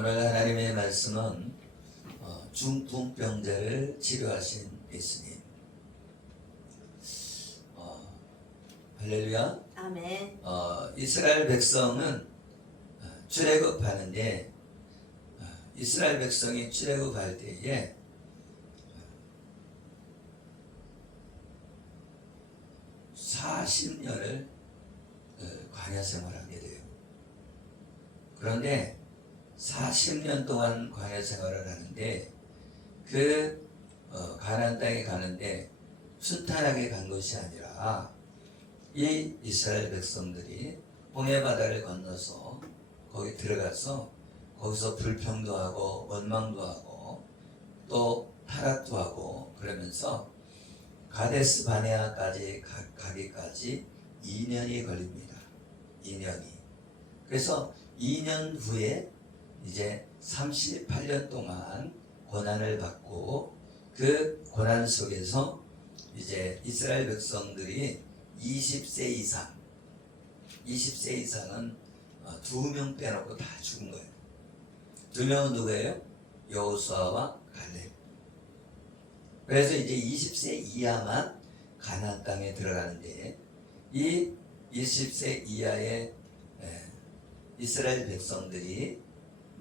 오늘 하나님의 말씀은 중풍병자를 치료하신 예수님. 할렐루야. 아멘. 이스라엘 백성은 출애굽하는데 이스라엘 백성이 출애굽할 때에 40년을 광야 생활하게 돼요. 그런데 40년 동안 광야 생활을 하는데 그 가나안 땅에 가는데 순탄하게 간 것이 아니라 이 이스라엘 백성들이 홍해 바다를 건너서 거기 들어가서 거기서 불평도 하고 원망도 하고 또 타락도 하고 그러면서 가데스 바네아까지 가기까지 2년이 걸립니다. 2년이. 그래서 2년 후에 이제 38년 동안 고난을 받고 그 고난 속에서 이제 이스라엘 백성들이 20세 이상은 2명 빼놓고 다 죽은 거예요. 2명은 누구예요? 여호수아와 갈렙. 그래서 이제 20세 이하만 가나안 땅에 들어가는데 이 20세 이하의 이스라엘 백성들이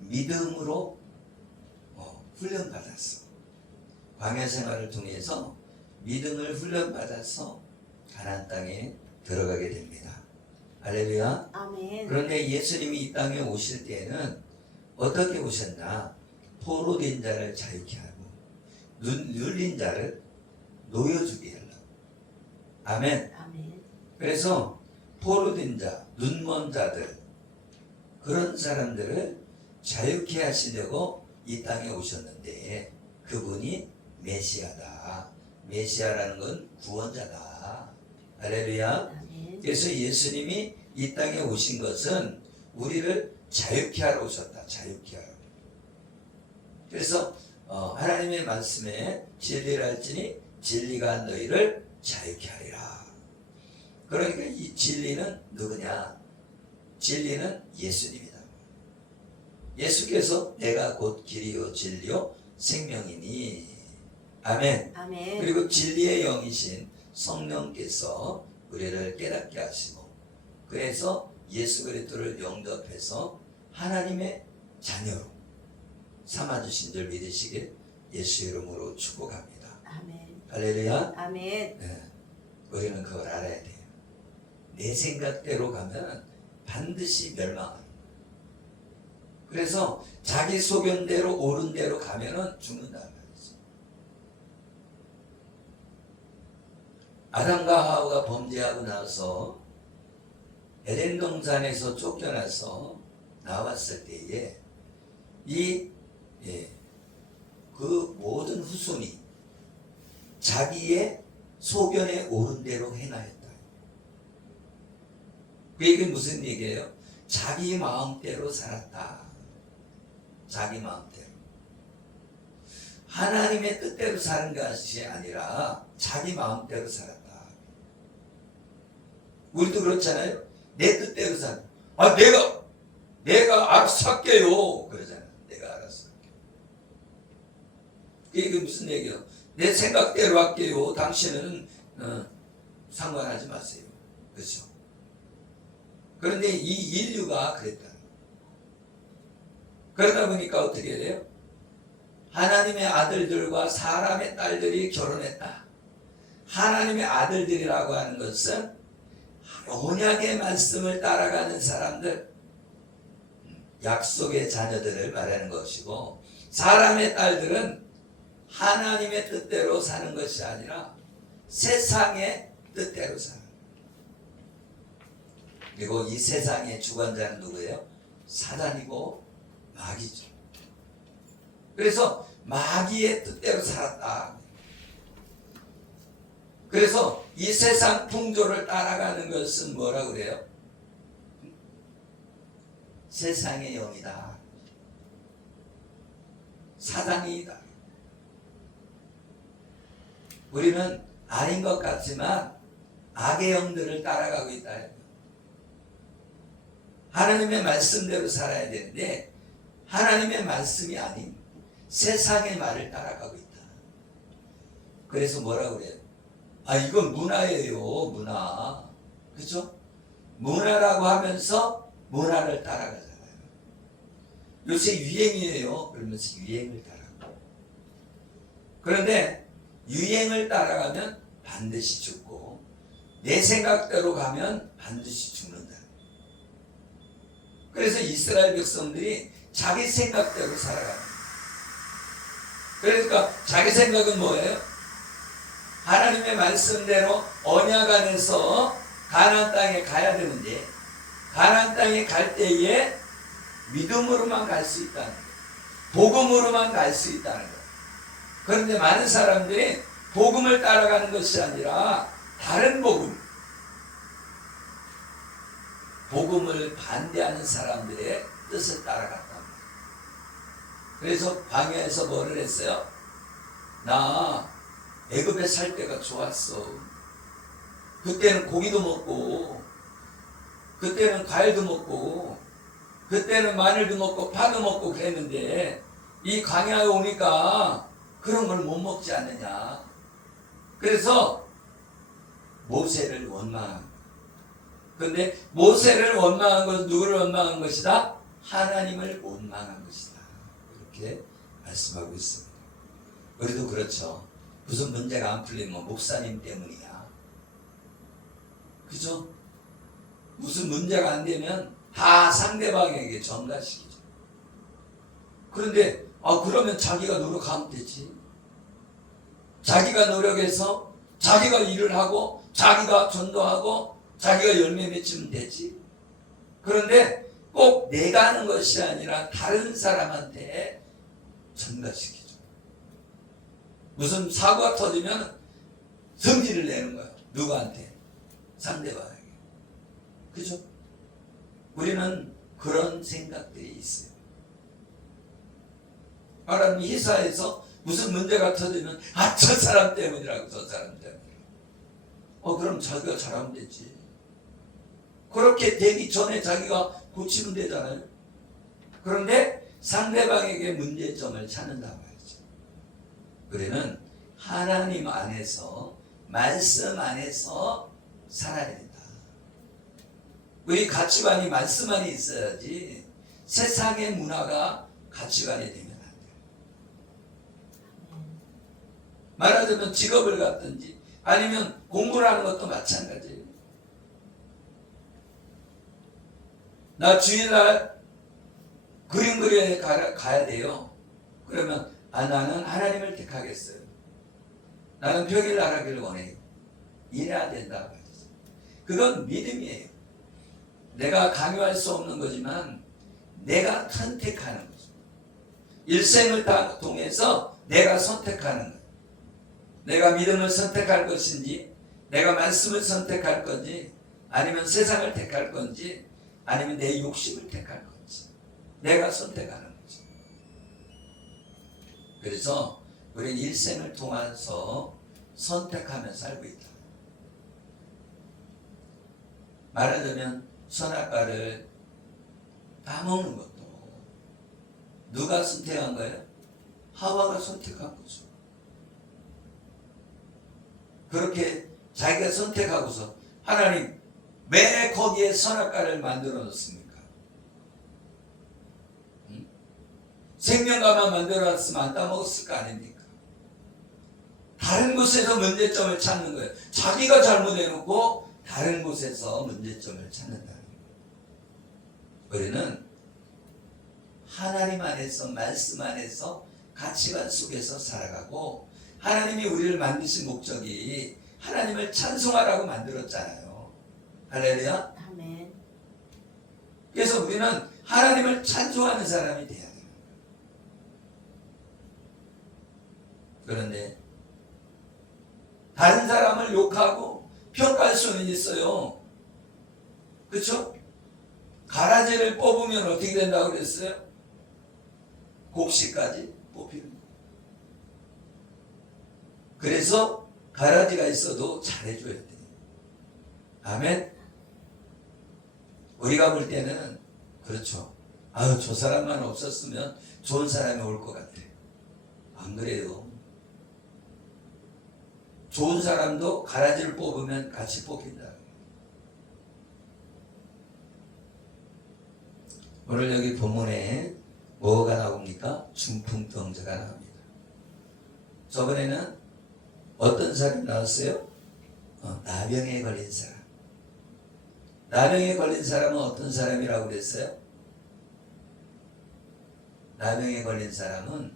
믿음으로 훈련받았어. 광야 생활을 통해서 믿음을 훈련받아서 가나안 땅에 들어가게 됩니다. 할렐루야. 아멘. 그런데 예수님이 이 땅에 오실 때에는 어떻게 오셨나? 포로된 자를 자유케 하고 눌린 자를 놓여주게 하려고. 아멘. 아멘. 그래서 포로된 자, 눈먼 자들 그런 사람들을 자유케 하시려고 이 땅에 오셨는데 그분이 메시아다. 메시아라는 건 구원자다. 할렐루야. 아멘. 그래서 예수님이 이 땅에 오신 것은 우리를 자유케 하러 오셨다. 자유케 하러. 그래서 하나님의 말씀에 진리를 할지니 진리가 너희를 자유케 하리라. 그러니까 이 진리는 누구냐? 진리는 예수님이다. 예수께서 내가 곧 길이요 진리요 생명이니. 아멘. 아멘. 그리고 진리의 영이신 성령께서 우리를 깨닫게 하시고 그래서 예수 그리스도를 영접해서 하나님의 자녀로 삼아주신 줄 믿으시길 예수 이름으로 축복합니다. 아멘. 할렐루야. 아멘. 네, 우리는 그걸 알아야 돼요. 내 생각대로 가면 반드시 멸망합니다. 그래서 자기 소견대로 옳은 대로 가면은 죽는다는 말이죠. 아담과 하와가 범죄하고 나서 에덴 동산에서 쫓겨나서 나왔을 때에 그 모든 후손이 자기의 소견에 옳은 대로 행하였다. 그 얘기는 무슨 얘기예요? 자기 마음대로 살았다. 자기 마음대로. 하나님의 뜻대로 사는 것이 아니라 자기 마음대로 살았다. 우리도 그렇잖아요. 내 뜻대로 사는. 내가 알아서 할게요. 그러잖아. 내가 알아서 할게요. 이게 무슨 얘기예요? 내 생각대로 할게요. 당신은 상관하지 마세요. 그렇죠? 그런데 이 인류가 그랬다. 그러다 보니까 어떻게 돼요? 하나님의 아들들과 사람의 딸들이 결혼했다. 하나님의 아들들이라고 하는 것은 언약의 말씀을 따라가는 사람들, 약속의 자녀들을 말하는 것이고 사람의 딸들은 하나님의 뜻대로 사는 것이 아니라 세상의 뜻대로 사는 거예요. 그리고 이 세상의 주관자는 누구예요? 사단이고 마귀죠. 그래서 마귀의 뜻대로 살았다. 그래서 이 세상 풍조를 따라가는 것은 뭐라고 그래요? 세상의 영이다. 사단이다. 우리는 아닌 것 같지만 악의 영들을 따라가고 있다. 하나님의 말씀대로 살아야 되는데 하나님의 말씀이 아닌 세상의 말을 따라가고 있다. 그래서 뭐라고 그래요? 아, 이건 문화예요, 문화. 그죠? 문화라고 하면서 문화를 따라가잖아요. 요새 유행이에요. 그러면서 유행을 따라가고. 그런데 유행을 따라가면 반드시 죽고, 내 생각대로 가면 반드시 죽는다. 그래서 이스라엘 백성들이 자기 생각대로 살아갑니다. 그러니까 자기 생각은 뭐예요? 하나님의 말씀대로 언약 안에서 가나안 땅에 가야 되는데, 가나안 땅에 갈 때에 믿음으로만 갈 수 있다는 거예요. 복음으로만 갈 수 있다는 거예요. 그런데 많은 사람들이 복음을 따라가는 것이 아니라 다른 복음을 반대하는 사람들의 뜻을 따라갔단 말이에요. 그래서 광야에서 뭐를 했어요? 나 애굽에 살 때가 좋았어. 그때는 고기도 먹고, 그때는 과일도 먹고, 그때는 마늘도 먹고 파도 먹고 그랬는데 이 광야에 오니까 그런 걸 못 먹지 않느냐. 그래서 모세를 원망한 거예요. 그런데 모세를 원망한 것은 누구를 원망한 것이다? 하나님을 원망한 것이다. 이렇게 말씀하고 있습니다. 우리도 그렇죠. 무슨 문제가 안 풀리면 목사님 때문이야. 그죠? 무슨 문제가 안 되면 다 상대방에게 전가시키죠. 그런데 그러면 자기가 노력하면 되지. 자기가 노력해서 자기가 일을 하고 자기가 전도하고 자기가 열매 맺히면 되지. 그런데 꼭 내가 하는 것이 아니라 다른 사람한테 전가시키죠. 무슨 사고가 터지면 성질을 내는 거야. 누구한테? 상대방에게. 그죠? 우리는 그런 생각들이 있어요. 말하면 회사에서 무슨 문제가 터지면 저 사람 때문이라고, 저 사람 때문에. 그럼 자기가 잘하면 되지. 그렇게 되기 전에 자기가 고치면 되잖아요. 그런데 상대방에게 문제점을 찾는다 말이죠. 우리는 하나님 안에서, 말씀 안에서 살아야 된다. 우리 가치관이 말씀 안에 있어야지 세상의 문화가 가치관이 되면 안 돼요. 말하자면 직업을 갖든지 아니면 공부를 하는 것도 마찬가지예요. 나 주일날 그림 그리러 가야 돼요. 그러면 나는 하나님을 택하겠어요. 나는 평일날 하기를 원해요. 이래야 된다 말이죠. 그건 믿음이에요. 내가 강요할 수 없는 거지만 내가 선택하는 거죠. 일생을 다 통해서 내가 선택하는 거예요. 내가 믿음을 선택할 것인지, 내가 말씀을 선택할 건지, 아니면 세상을 택할 건지, 아니면 내 욕심을 택할 건지, 내가 선택하는 거죠. 그래서 우리는 일생을 통해서 선택하며 살고 있다. 말하자면 선악과를 따먹는 것도 누가 선택한 거예요? 하와가 선택한 거죠. 그렇게 자기가 선택하고서 하나님 왜 거기에 선악과를 만들어 놓습니까? 생명과만 만들어 놨으면 안 따먹었을 거 아닙니까? 다른 곳에서 문제점을 찾는 거예요. 자기가 잘못해놓고 다른 곳에서 문제점을 찾는다는 거예요. 우리는 하나님 안에서, 말씀 안에서, 가치관 속에서 살아가고, 하나님이 우리를 만드신 목적이 하나님을 찬송하라고 만들었잖아요. 할렐루야. 아멘. 그래서 우리는 하나님을 찬송하는 사람이 돼야 돼요. 그런데 다른 사람을 욕하고 평가할 수는 있어요. 그렇죠? 가라지를 뽑으면 어떻게 된다고 그랬어요? 곡식까지 뽑히는 거예요. 그래서 가라지가 있어도 잘해줘야 돼요. 아멘. 우리가 볼 때는 그렇죠. 아유, 저 사람만 없었으면 좋은 사람이 올 것 같아. 안 그래요. 좋은 사람도 가라지를 뽑으면 같이 뽑힌다. 오늘 여기 본문에 뭐가 나옵니까? 중풍병자가 나옵니다. 저번에는 어떤 사람이 나왔어요? 나병에 걸린 사람. 나병에 걸린 사람은 어떤 사람이라고 그랬어요? 나병에 걸린 사람은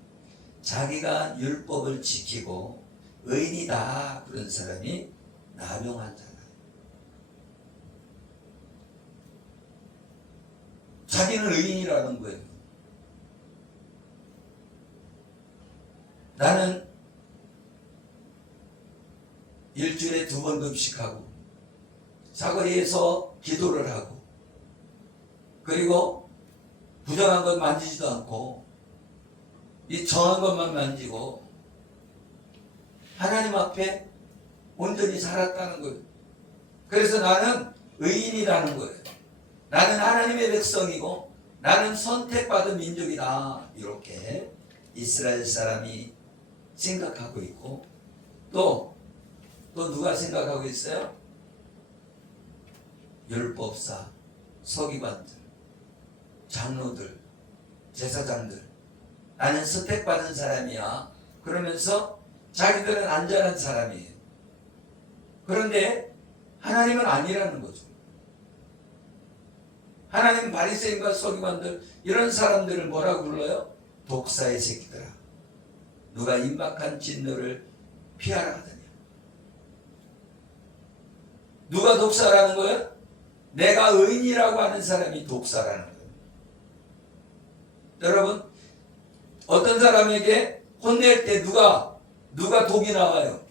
자기가 율법을 지키고 의인이다 그런 사람이 나병 환자다. 자기는 의인이라는 거예요. 나는 일주일에 2번 금식하고 사거리에서 기도를 하고 그리고 부정한 것 만지지도 않고 이 정한 것만 만지고 하나님 앞에 온전히 살았다는 거예요. 그래서 나는 의인이라는 거예요. 나는 하나님의 백성이고 나는 선택받은 민족이다. 이렇게 이스라엘 사람이 생각하고 있고 또 누가 생각하고 있어요? 율법사, 서기관들, 장로들, 제사장들 나는 선택받은 사람이야. 그러면서 자기들은 안전한 사람이에요. 그런데 하나님은 아니라는 거죠. 하나님 바리새인과 서기관들 이런 사람들을 뭐라고 불러요? 독사의 새끼들아. 누가 임박한 진노를 피하라 하더냐. 누가 독사라는 거예요? 내가 의인이라고 하는 사람이 독사라는 거예요. 여러분 어떤 사람에게 혼낼 때 누가 독이 나와요?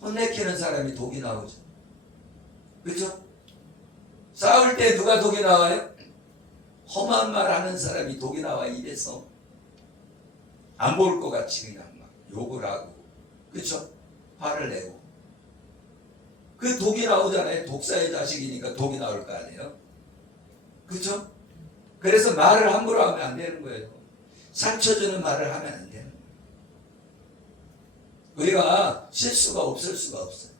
혼내키는 사람이 독이 나오죠. 그렇죠? 싸울 때 누가 독이 나와요? 험한 말 하는 사람이 독이 나와. 입에서 안 볼 것 같이 그냥 막 욕을 하고 그렇죠? 화를 내고 그 독이 나오잖아요. 독사의 자식이니까 독이 나올 거 아니에요. 그렇죠? 그래서 말을 함부로 하면 안 되는 거예요. 상처 주는 말을 하면 안 되는 거예요. 우리가 실수가 없을 수가 없어요.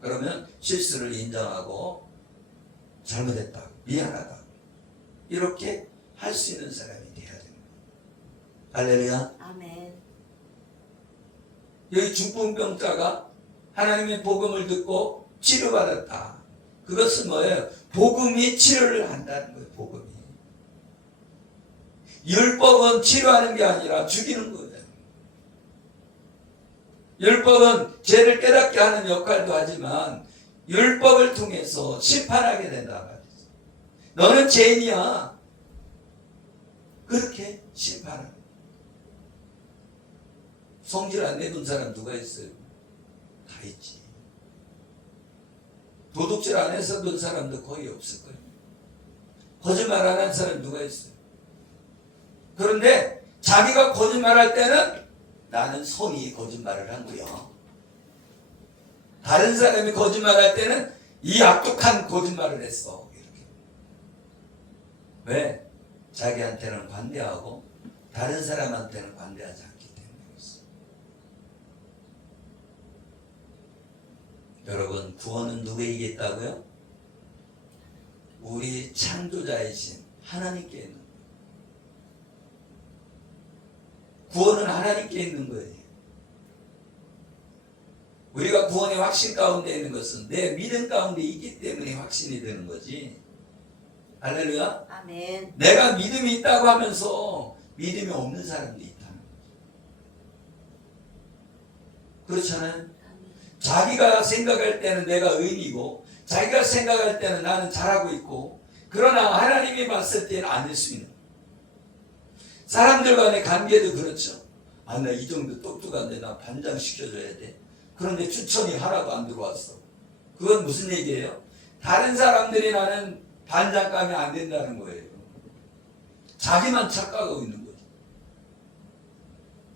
그러면 실수를 인정하고 잘못했다, 미안하다 이렇게 할 수 있는 사람이 돼야 됩니다. 할렐루야. 아멘. 여기 중풍병자가 하나님의 복음을 듣고 치료받았다. 그것은 뭐예요? 복음이 치료를 한다는 거예요. 복음이. 율법은 치료하는 게 아니라 죽이는 거예요. 율법은 죄를 깨닫게 하는 역할도 하지만 율법을 통해서 심판하게 된다 말이죠. 너는 죄인이야. 그렇게 심판하는. 성질 안 내던 사람 누가 있어요? 다 있지. 도둑질 안 했었던 사람도 거의 없을 거예요. 거짓말 안 한 사람 누가 있어요? 그런데 자기가 거짓말할 때는 나는 손이 거짓말을 한 거야. 다른 사람이 거짓말할 때는 이 악독한 거짓말을 했어. 이렇게. 왜? 자기한테는 관대하고 다른 사람한테는 관대하지 않기 때문이었어. 여러분, 구원은 누구에게 있다고요? 우리 창조자이신 하나님께 있는 거예요. 구원은 하나님께 있는 거예요. 우리가 구원의 확신 가운데 있는 것은 내 믿음 가운데 있기 때문에 확신이 되는 거지. 할렐루야. 아멘. 내가 믿음이 있다고 하면서 믿음이 없는 사람도 있다는 거죠. 그렇잖아요. 자기가 생각할 때는 내가 의인이고 자기가 생각할 때는 나는 잘하고 있고 그러나 하나님이 봤을 때는 아닐 수 있는. 사람들 간의 관계도 그렇죠. 아, 나 이 정도 똑똑한데 나 반장 시켜줘야 돼. 그런데 추천이 하나도 안 들어왔어. 그건 무슨 얘기예요? 다른 사람들이 나는 반장감이 안 된다는 거예요. 자기만 착각하고 있는 거죠.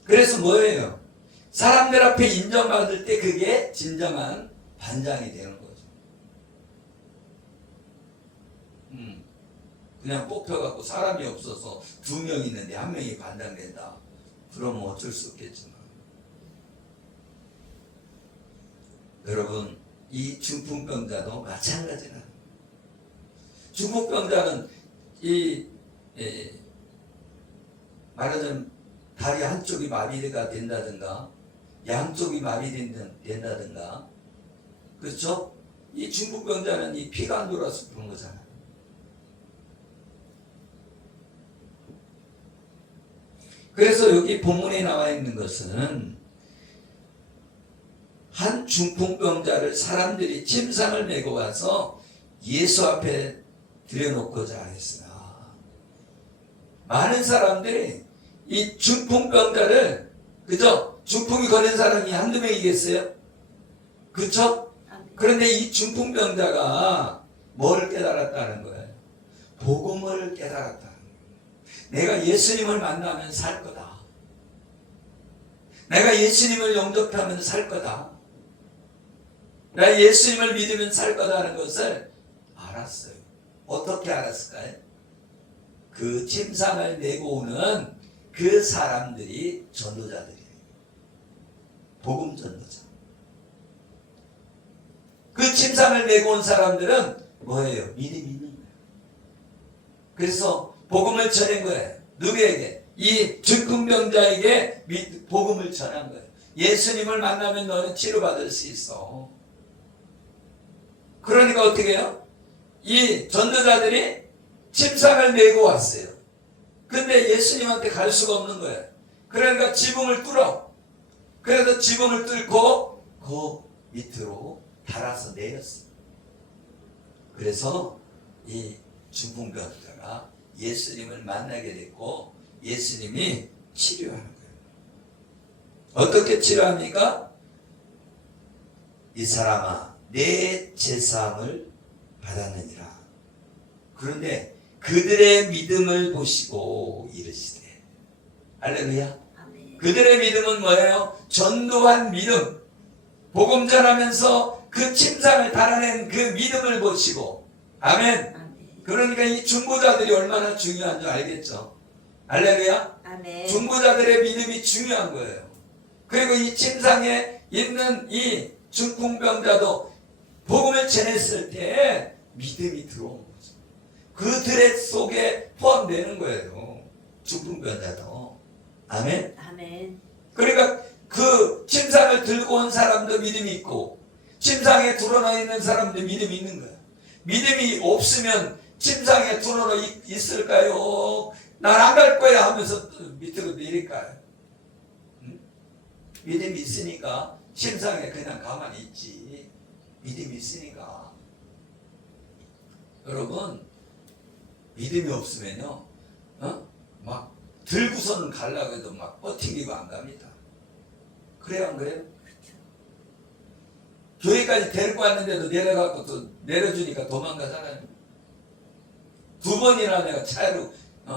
그래서 뭐예요? 사람들 앞에 인정받을 때 그게 진정한 반장이 되는 거죠. 그냥 뽑혀갖고 사람이 없어서 2명 있는데 1명이 반장된다. 그러면 어쩔 수 없겠지만 여러분 이 중풍병자도 마찬가지라. 중풍병자는 말하자면 다리 한쪽이 마비가 된다든가 양쪽이 마비된다든가 그렇죠? 이 중풍병자는 이 피가 안 돌아서 그런 거잖아요. 그래서 여기 본문에 나와 있는 것은 한 중풍병자를 사람들이 침상을 메고 와서 예수 앞에 들여놓고자 했으나 많은 사람들이 이 중풍병자를 그죠? 중풍이 걸린 사람이 한두 명이겠어요? 그렇죠? 그런데 이 중풍병자가 뭐를 깨달았다는 거예요? 복음을 깨달았다는 거예요. 내가 예수님을 만나면 살 거다. 내가 예수님을 영접하면 살 거다. 내가 예수님을 믿으면 살 거다는 것을 알았어요. 어떻게 알았을까요? 그 침상을 메고 오는 그 사람들이 전도자들이에요. 복음 전도자. 그 침상을 메고 온 사람들은 뭐예요? 믿음이 있는 거예요. 그래서 복음을 전한 거예요. 누구에게? 이 중풍병자에게 복음을 전한 거예요. 예수님을 만나면 너는 치료받을 수 있어. 그러니까 어떻게 해요? 이 전도자들이 침상을 메고 왔어요. 근데 예수님한테 갈 수가 없는 거예요. 그러니까 지붕을 뚫어. 그래서 지붕을 뚫고 그 밑으로 달아서 내렸어요. 그래서 이 중풍병자가 예수님을 만나게 됐고 예수님이 치료하는 거예요. 어떻게 치료합니까? 이 사람아 내 제사함을 받았느니라. 그런데 그들의 믿음을 보시고 이르시되 할렐루야. 아멘. 그들의 믿음은 뭐예요? 전도한 믿음. 복음 전하면서 그 침상을 달아낸 그 믿음을 보시고 아멘. 아멘. 그러니까 이 중보자들이 얼마나 중요한 줄 알겠죠? 할렐루야. 아멘. 중보자들의 믿음이 중요한 거예요. 그리고 이 침상에 있는 이 중풍병자도 복음을 전했을 때 믿음이 들어온 거죠. 그들의 속에 포함되는 거예요. 중풍병자도. 아멘. 아멘. 그러니까 그 침상을 들고 온 사람도 믿음이 있고 침상에 드러나 있는 사람도 믿음이 있는 거예요. 믿음이 없으면 침상에 드러나 있을까요? 난 안 갈 거야 하면서 밑으로 내릴까요? 응? 믿음이 있으니까 침상에 그냥 가만히 있지. 믿음이 있으니까. 여러분 믿음이 없으면요 막 들고서는 가려고 해도 막 버티기고 안 갑니다. 그래요 안 그래요? 그렇죠. 교회까지 데리고 왔는데도 내려가고 또 내려주니까 도망가잖아요. 2번이나 내가 차로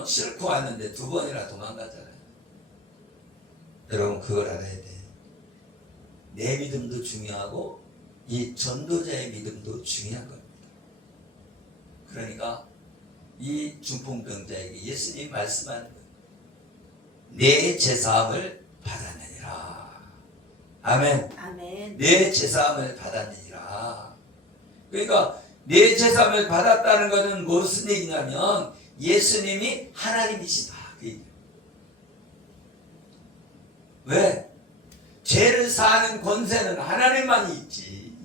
싣고 왔는데 2번이나 도망가잖아요. 여러분 그걸 알아야 돼. 내 믿음도 중요하고 이 전도자의 믿음도 중요한 겁니다. 그러니까 이 중풍병자에게 예수님이 말씀한 거예요. 내 제사함을 받았느니라. 아멘. 아멘. 내 제사함을 받았느니라. 그러니까 내 제사함을 받았다는 것은 무슨 얘기냐면 예수님이 하나님이시다. 그 얘기예요. 왜? 죄를 사하는 권세는 하나님만이 있지.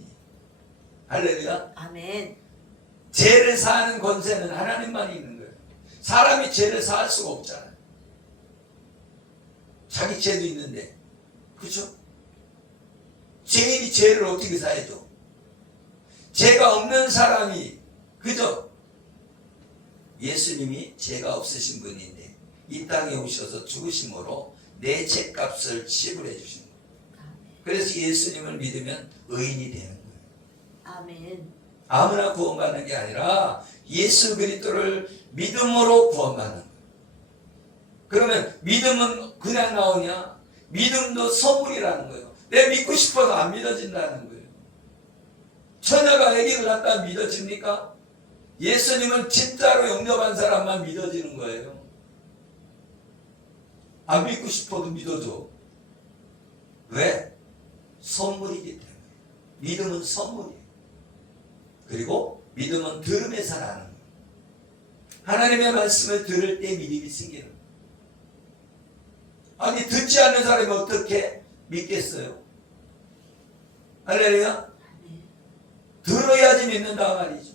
할렐루야. 아멘. 죄를 사하는 권세는 하나님만이 있는 거예요. 사람이 죄를 사할 수가 없잖아요. 자기 죄도 있는데. 그렇죠? 죄인이 죄를 어떻게 사해줘? 죄가 없는 사람이 그죠? 예수님이 죄가 없으신 분인데 이 땅에 오셔서 죽으심으로 내 죄값을 지불해 주신 거예요. 그래서 예수님을 믿으면 의인이 되는 거예요. 아멘. 아무나 구원받는 게 아니라 예수 그리스도를 믿음으로 구원받는 거예요. 그러면 믿음은 그냥 나오냐? 믿음도 선물이라는 거예요. 내가 믿고 싶어서 안 믿어진다는 거예요. 처녀가 아기를 낳다 믿어집니까? 예수님은 진짜로 영접한 사람만 믿어지는 거예요. 안 믿고 싶어도 믿어줘. 왜? 선물이기 때문에. 믿음은 선물이에요. 그리고 믿음은 들음에서 나는 거예요. 하나님의 말씀을 들을 때 믿음이 생기는 거예요. 아니 듣지 않는 사람이 어떻게 믿겠어요? 할렐루야. 들어야지 믿는다 말이죠.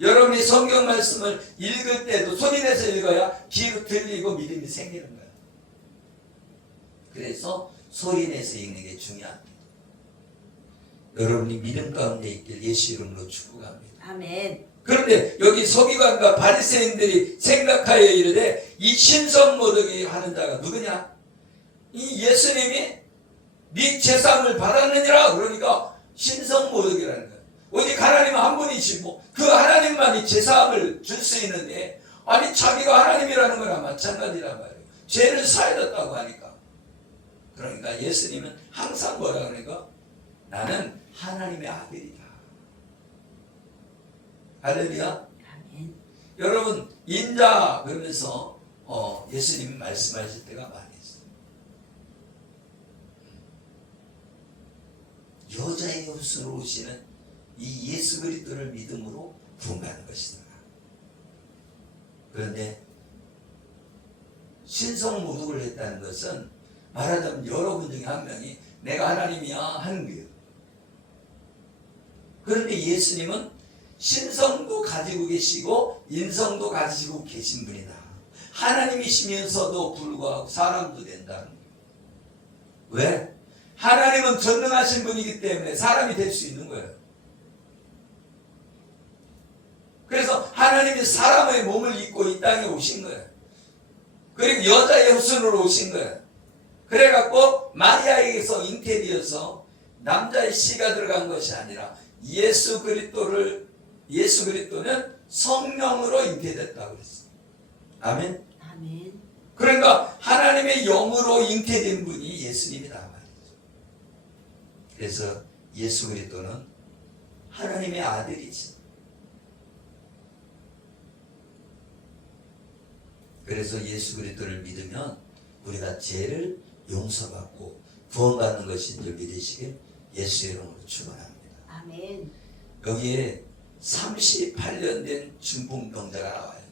여러분이 성경 말씀을 읽을 때도 소리 내서 읽어야 귀로 들리고 믿음이 생기는 거예요. 그래서 소리 내서 읽는 게 중요합니다. 여러분이 믿음 가운데 있길 예수 이름으로 축복합니다. 아멘. 그런데 여기 서기관과 바리새인들이 생각하여 이르되 이 신성모독이 하는 자가 누구냐? 이 예수님이 네 제사함을 받았느니라. 그러니까 신성모독이라는 거예요. 오직 하나님은 한 분이시고 그 하나님만이 제사함을 줄 수 있는데, 아니 자기가 하나님이라는 거랑 마찬가지란 말이에요. 죄를 사해졌다고 하니까. 그러니까 예수님은 항상 뭐라 그러니까 나는 하나님의 아들이다. 할렐루야. 아멘. 여러분 인자 그러면서 예수님이 말씀하실 때가 많이 있어요. 여자의 후손으로 오시는 이 예수 그리스도를 믿음으로 구원받는 것이다. 그런데 신성모독을 했다는 것은 말하자면 여러분 중에 한 명이 내가 하나님이야 하는 거예요. 그런데 예수님은 신성도 가지고 계시고 인성도 가지고 계신 분이다. 하나님이시면서도 불구하고 사람도 된다는 거예요. 왜? 하나님은 전능하신 분이기 때문에 사람이 될 수 있는 거예요. 그래서 하나님이 사람의 몸을 입고 이 땅에 오신 거예요. 그리고 여자의 후손으로 오신 거예요. 그래갖고 마리아에게서 잉태되어서 남자의 씨가 들어간 것이 아니라 예수 그리스도는 성령으로 잉태됐다고 그랬어요. 아멘. 아멘. 그러니까 하나님의 영으로 잉태된 분이 예수님이다 말이죠. 그래서 예수 그리스도는 하나님의 아들이지. 그래서 예수 그리스도를 믿으면 우리가 죄를 용서받고 구원받는 것인 줄 믿으시길 예수 이름으로 축원합니다. 아멘. 여기에 38년 된 중풍병자가 나와요.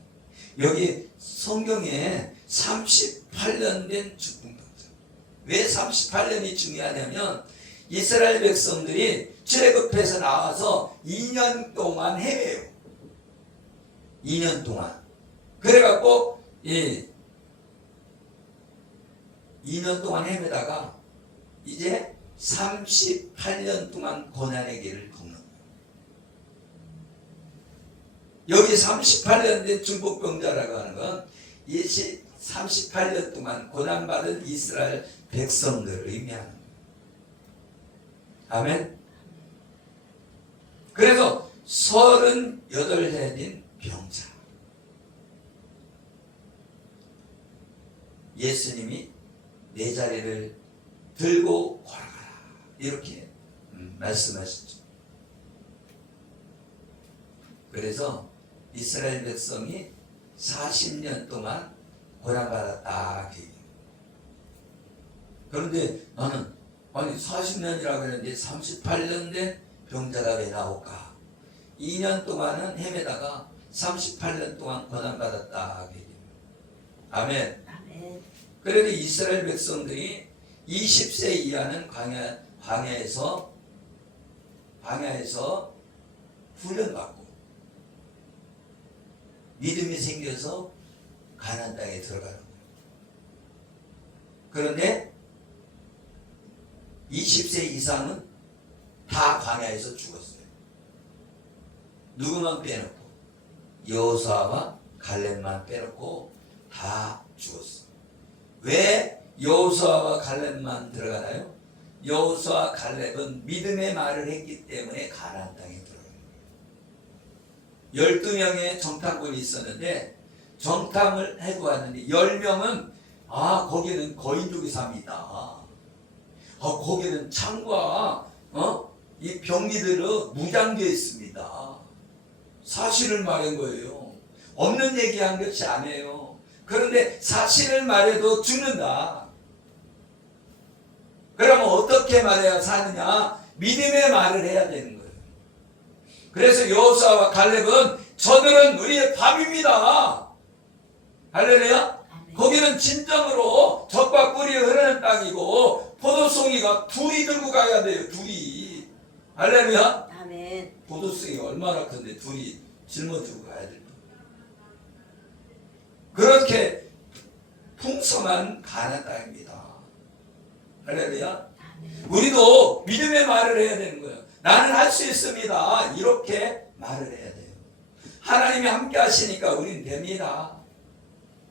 여기 성경에 38년 된 중풍병자. 왜 38년이 중요하냐면 이스라엘 백성들이 출애굽해서 나와서 2년 동안 헤매요. 2년 동안. 그래갖고 2년 동안 헤매다가 이제 38년 동안 고난의 길을 걷는 거예요. 여기 38년 된 중풍병자라고 하는 건 38년 동안 고난받은 이스라엘 백성들을 의미하는 거예요. 아멘. 그래서 38해인 병자. 예수님이 내 자리를 들고 걸어가라 이렇게 말씀하셨죠. 그래서 이스라엘 백성이 40년 동안 고난받았다. 그런데 나는 아니 40년이라고 했는데 38년 된 병자가 왜 나올까? 2년 동안은 헤매다가 38년 동안 고난받았다. 아멘. 아멘. 그래도 이스라엘 백성들이 20세 이하는 광야에서 훈련받고 믿음이 생겨서 가나안 땅에 들어가는 거예요. 그런데 20세 이상은 다 광야에서 죽었어요. 누구만 빼놓고 여호수아와 갈렙만 빼놓고 다 죽었어요. 왜 여호수아와 갈렙만 들어가나요? 여호수아 갈렙은 믿음의 말을 했기 때문에 가나안 땅에 들어가는 거예요. 12명의 정탐꾼이 있었는데 정탐을 해고 왔는데 10명은 거기는 거인족이 삽니다. 거기는 창과 이 병기들은 무장되어 있습니다. 사실을 말한 거예요. 없는 얘기한 것이 아니에요. 그런데 사실을 말해도 죽는다. 그러면 어떻게 말해야 사느냐? 믿음의 말을 해야 되는 거예요. 그래서 여호수아와 갈렙은 저들은 우리의 밥입니다. 할렐루야. 거기는 진정으로 젖과 꿀이 흐르는 땅이고 포도송이가 둘이 들고 가야 돼요. 둘이. 할렐루야. 아멘. 포도송이 얼마나 큰데 둘이 짊어지고 가야 될까. 그렇게 풍성한 가나안 땅입니다. 할렐루야. 우리도 믿음의 말을 해야 되는 거예요. 나는 할 수 있습니다. 이렇게 말을 해야 돼요. 하나님이 함께 하시니까 우리는 됩니다.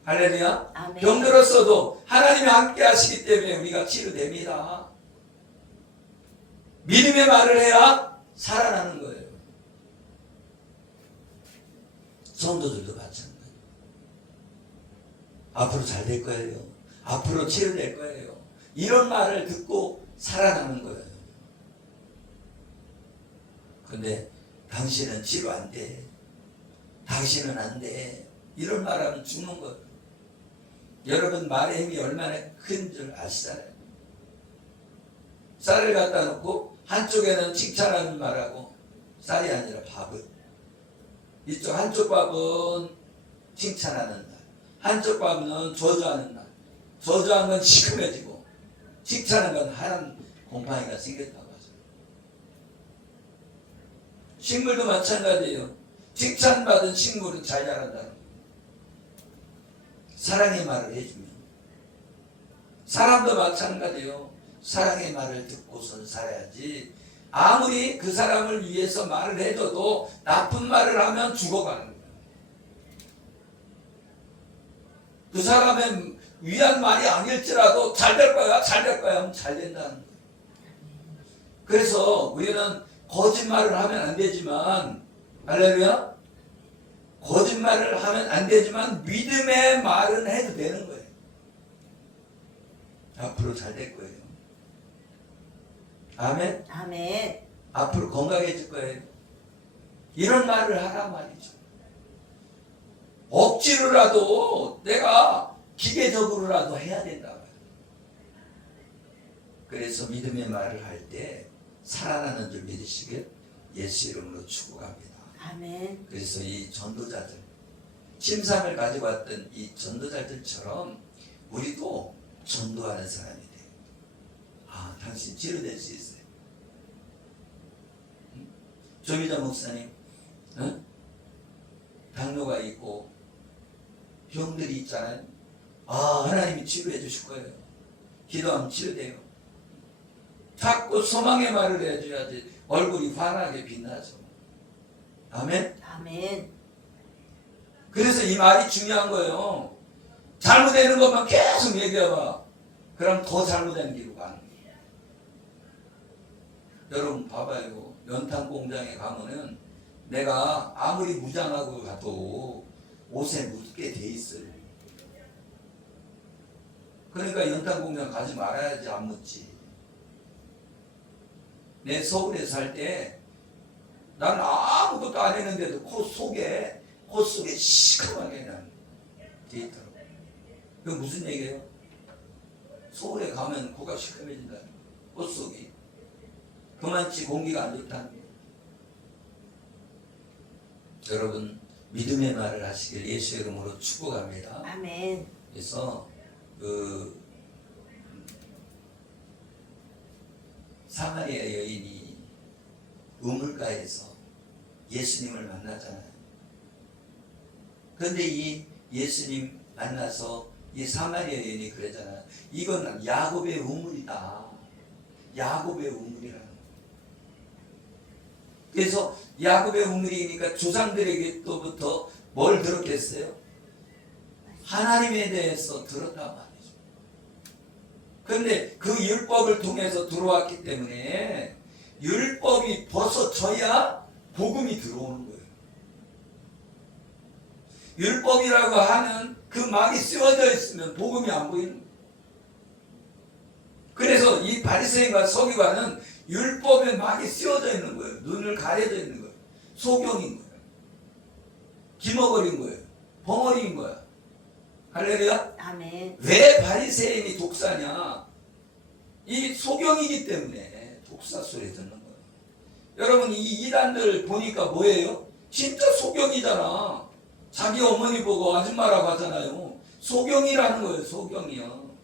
할렐루야. 아멘. 병들었어도 하나님이 함께 하시기 때문에 우리가 치료됩니다. 믿음의 말을 해야 살아나는 거예요. 성도들도 마찬가지예요. 앞으로 잘 될 거예요. 앞으로 치료될 거예요. 이런 말을 듣고 살아나는 거예요. 근데 당신은 치료 안 돼. 당신은 안 돼. 이런 말하면 죽는 거예요. 여러분 말의 힘이 얼마나 큰 줄 아시잖아요. 쌀을 갖다 놓고 한쪽에는 칭찬하는 말하고 쌀이 아니라 밥을, 이쪽 한쪽 밥은 칭찬하는 날, 한쪽 밥은 저주하는 날. 저주한 건 시큼해지고 칭찬한 건 하얀 곰팡이가 생겼다고 하죠. 식물도 마찬가지예요. 칭찬받은 식물은 잘 자란다는 거예요. 사랑의 말을 해주면. 사람도 마찬가지예요. 사랑의 말을 듣고선 살아야지. 아무리 그 사람을 위해서 말을 해줘도 나쁜 말을 하면 죽어가는 거예요. 그 사람의 위한 말이 아닐지라도 잘 될 거야, 잘 될 거야 하면 잘 된다는 거예요. 그래서 우리는 거짓말을 하면 안 되지만, 할렐루야? 거짓말을 하면 안 되지만 믿음의 말은 해도 되는 거예요. 앞으로 잘 될 거예요. 아멘? 아멘. 앞으로 건강해질 거예요. 이런 말을 하란 말이죠. 억지로라도 내가 기계적으로라도 해야 된다. 그래서 믿음의 말을 할 때 살아나는 줄 믿으시길 예수 이름으로 축복합니다. 아멘. 그래서 이 전도자들, 침상을 가지고 왔던 이 전도자들처럼 우리도 전도하는 사람이 돼요. 아, 당신 치료될 수 있어요. 조미자 목사님, 당뇨가 있고 병들이 있잖아요. 아, 하나님이 치료해 주실 거예요. 기도하면 치료돼요. 자꾸 소망의 말을 해줘야지 얼굴이 환하게 빛나죠. 아멘? 아멘. 그래서 이 말이 중요한 거예요. 잘못되는 것만 계속 얘기해봐. 그럼 더 잘못된 길로 가는 거예요. 여러분 봐봐요. 연탄 공장에 가면은 내가 아무리 무장하고 가도 옷에 묻게 돼 있어요. 그러니까 연탄 공장 가지 말아야지, 안 묻지. 내 서울에 살 때 나는 아무것도 안 했는데도 코 속에 시커멓게 그냥 돼 있더라고. 그게 무슨 얘기예요? 서울에 가면 코가 시커매진다. 코 속이. 그만치 공기가 안 좋다는 거예요. 여러분 믿음의 말을 하시길 예수 이름으로 축복합니다. 아멘. 그래서 사마리아 여인이 우물가에서 예수님을 만나잖아요. 그런데 이 예수님 만나서 이 사마리아 여인이 그러잖아요. 이건 야곱의 우물이다. 야곱의 우물이라는 거예요. 그래서 야곱의 우물이니까 조상들에게부터 뭘 들었겠어요? 하나님에 대해서 들었단 말이죠. 그런데 그 율법을 통해서 들어왔기 때문에 율법이 벗어져야 복음이 들어오는 거예요. 율법이라고 하는 그 막이 씌워져 있으면 복음이 안 보이는 거예요. 그래서 이 바리새인과 서기관은 율법에 막이 씌워져 있는 거예요. 눈을 가려져 있는 거예요. 소경인 거예요. 기머거린 거예요. 벙어리인 거야. 할렐루야. 아멘. 왜 바리새인이 독사냐? 이 소경이기 때문에 독사 소리 듣는 거예요. 여러분 이 이단들 보니까 뭐예요? 진짜 소경이잖아. 자기 어머니 보고 아줌마라고 하잖아요. 소경이라는 거예요. 소경이요.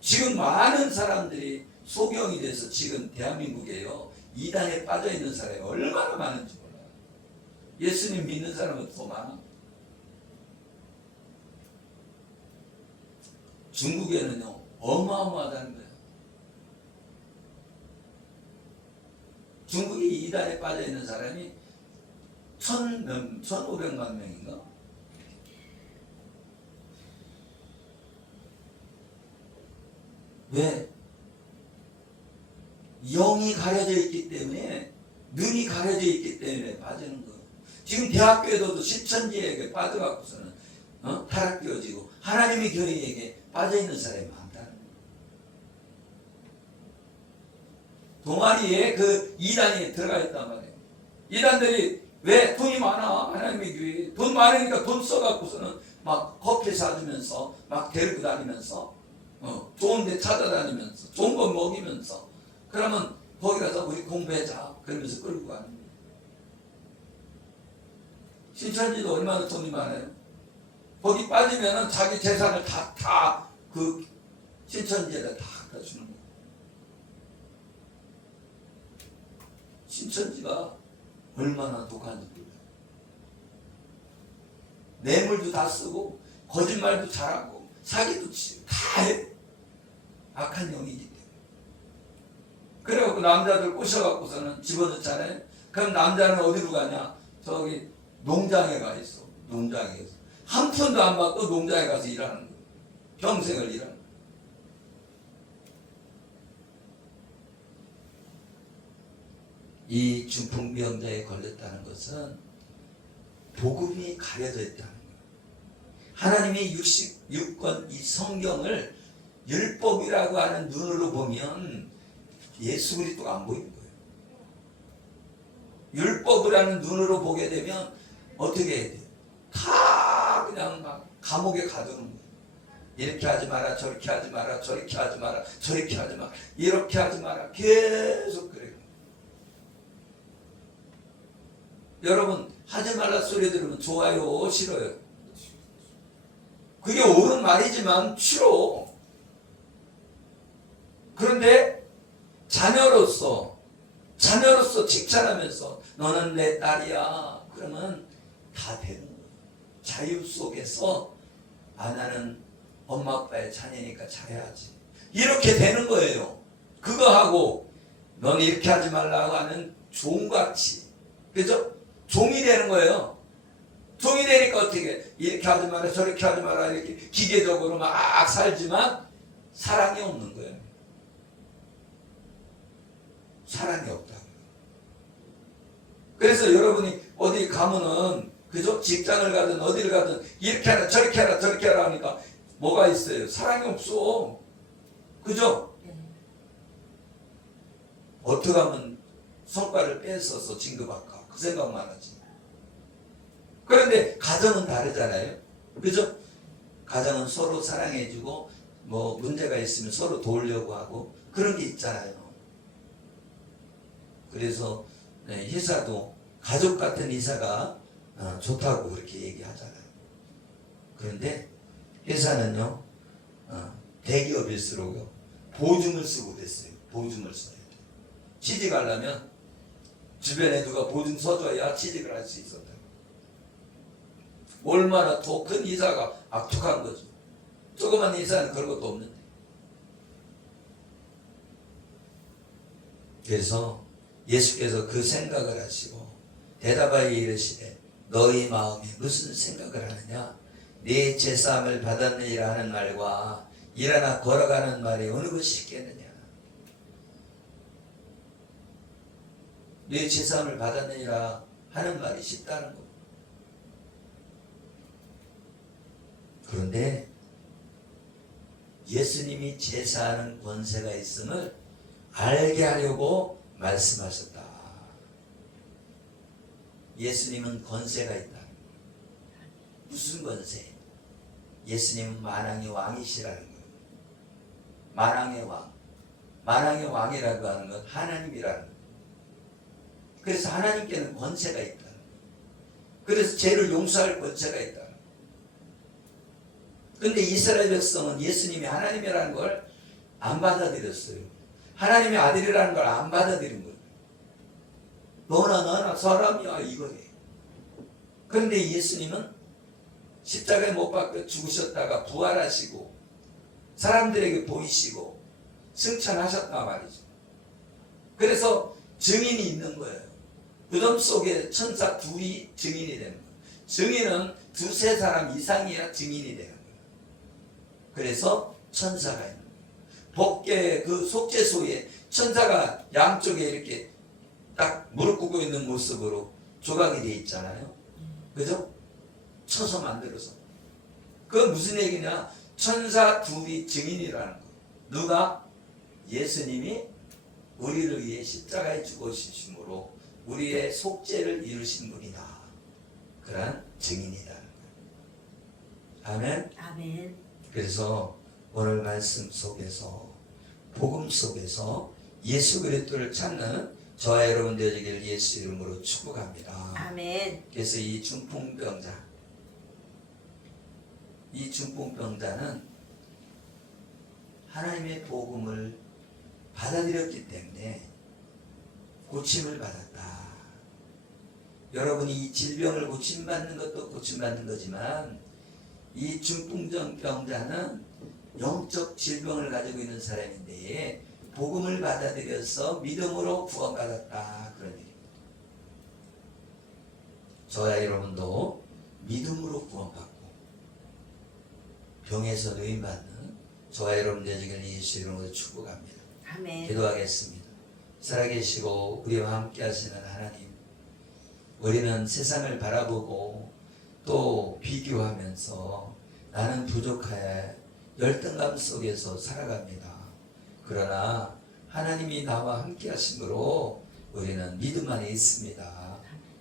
지금 많은 사람들이 소경이 돼서 지금 대한민국에요. 이단에 빠져 있는 사람이 얼마나 많은지 몰라요. 예수님 믿는 사람은 더 많아. 중국에는요 어마어마하다는 거예요. 중국에 이단에 빠져 있는 사람이 1,500만 명인가? 왜? 영이 가려져 있기 때문에, 눈이 가려져 있기 때문에 빠지는 거예요. 지금 대학교에도 신천지에게 빠져갖고서는 타락되어지고 하나님의 교회에게 빠져있는 사람이 많다는 거예요. 동아리에 그 이단이 들어가 있단 말이에요. 이단들이 왜 돈이 많아? 하나님의 교회 돈 많으니까 돈 써갖고서는 막 커피 사주면서 막 데리고 다니면서 좋은 데 찾아다니면서 좋은 거 먹이면서 그러면 거기 가서 우리 공부하자 그러면서 끌고 가는 거예요. 신천지도 얼마나 돈이 많아요? 거기 빠지면은 자기 재산을 다 그 신천지에다 다 갖다 주는 거예요. 신천지가 얼마나 독한지 몰라요. 뇌물도 다 쓰고 거짓말도 잘하고 사기도 치고 다 해. 악한 영이기 때문에. 그래갖고 남자들 꼬셔갖고서는 집어넣잖아요. 그럼 남자는 어디로 가냐? 저기 농장에 가 있어. 농장에 있어. 한 푼도 안 받고 농장에 가서 일하는 거예요. 평생을 일하는 거예요. 이 중풍병자에 걸렸다는 것은 복음이 가려져 있다는 거예요. 하나님의 66권 이 성경을 율법이라고 하는 눈으로 보면 예수 그리스도가 안 보이는 거예요. 율법이라는 눈으로 보게 되면 어떻게 해야 돼요? 다 그냥 막 감옥에 가두는 거예요. 이렇게 하지 마라, 저렇게 하지 마라, 저렇게 하지 마라, 저렇게 하지 마라, 이렇게 하지 마라. 계속 그래요. 여러분 하지 말라 소리 들으면 좋아요, 싫어요? 그게 옳은 말이지만 싫어. 그런데 자녀로서 칭찬하면서 너는 내 딸이야 그러면 다 되는 거예요. 자유 속에서 나는 엄마 아빠의 자녀니까 잘해야지 이렇게 되는 거예요. 그거 하고 넌 이렇게 하지 말라고 하는 종같이, 그죠? 종이 되는 거예요. 종이 되니까 어떻게 이렇게 하지 마라 저렇게 하지 마라 이렇게 기계적으로 막 살지만 사랑이 없는 거예요. 사랑이 없다고요. 그래서 여러분이 어디 가면은 그죠? 직장을 가든 어디를 가든 이렇게 하라 저렇게 하라 저렇게 하라 하니까 뭐가 있어요? 사랑이 없어. 그죠? 어떻게 하면 성과를 뺏어서 진급할까? 그 생각만 하지. 그런데 가정은 다르잖아요. 그죠? 가정은 서로 사랑해주고 뭐 문제가 있으면 서로 도우려고 하고 그런 게 있잖아요. 그래서 회사도 가족 같은 회사가 좋다고 그렇게 얘기하잖아요. 그런데 회사는요 대기업일수록요 보증을 쓰고 그랬어요. 보증을 써야 돼. 취직하려면 주변에 누가 보증 서줘야 취직을 할 수 있었다. 얼마나 더 큰 이사가 악독한 거죠. 조그만 이사는 그런 것도 없는데. 그래서 예수께서 그 생각을 하시고 대답하여 이르시되 너희 마음에 무슨 생각을 하느냐? 네 제사함을 받았느니라 하는 말과 일어나 걸어가는 말이 어느 것이 쉽겠느냐? 네 제사함을 받았느니라 하는 말이 쉽다는 것. 그런데 예수님이 제사하는 권세가 있음을 알게 하려고 말씀하셨다. 예수님은 권세가 있다. 무슨 권세? 예수님은 만왕의 왕이시라는 거예요. 만왕의 왕. 만왕의 왕이라고 하는 건 하나님이라는 거예요. 그래서 하나님께는 권세가 있다. 그래서 죄를 용서할 권세가 있다. 근데 이스라엘 백성은 예수님이 하나님이라는 걸 안 받아들였어요. 하나님의 아들이라는 걸 안 받아들인 거예요. 너나 사람이야 이거예요. 그런데 예수님은 십자가에 못 박혀 죽으셨다가 부활하시고 사람들에게 보이시고 승천하셨단 말이죠. 그래서 증인이 있는 거예요. 무덤 속에 천사 둘이 증인이 되는 거예요. 증인은 두세 사람 이상이야 증인이 되는 거예요. 그래서 천사가 있는 거예요. 법궤 그 속죄소에 천사가 양쪽에 이렇게 딱 무릎 꿇고 있는 모습으로 조각이 되어 있잖아요. 그죠? 쳐서 만들어서. 그건 무슨 얘기냐? 천사 둘이 증인이라는 거예요. 누가? 예수님이 우리를 위해 십자가에 죽으심으로 우리의 속죄를 이루신 분이다. 그런 증인이라는 거예요. 아멘. 아멘. 그래서 오늘 말씀 속에서 복음 속에서 예수 그리스도를 찾는 저와 여러분 되시기를 예수 이름으로 축복합니다. 아멘. 그래서 이 중풍병자는 하나님의 복음을 받아들였기 때문에 고침을 받았다. 여러분이 이 질병을 고침받는 것도 고침받는 거지만 이 중풍병자는 영적 질병을 가지고 있는 사람인데 복음을 받아들여서 믿음으로 구원받았다. 그런 얘기입니다. 저와 여러분도 믿음으로 구원받고 병에서 노임받는 저와 여러분 되시기를 예수 이름으로 축복합니다. 아멘. 기도하겠습니다. 살아계시고 우리와 함께 하시는 하나님, 우리는 세상을 바라보고 또 비교하면서 나는 부족하여 열등감 속에서 살아갑니다. 그러나 하나님이 나와 함께 하심으로 우리는 믿음 안에 있습니다.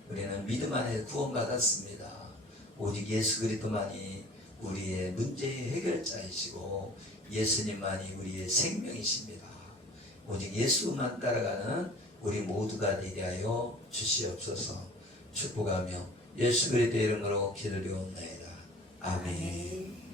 우리는 믿음 안에 구원받았습니다. 오직 예수 그리스도만이 우리의 문제의 해결자이시고 예수님만이 우리의 생명이십니다. 오직 예수만 따라가는 우리 모두가 되게 하여 주시옵소서. 축복하며 예수 그리스도의 이름으로 기도드리옵나이다. 아멘.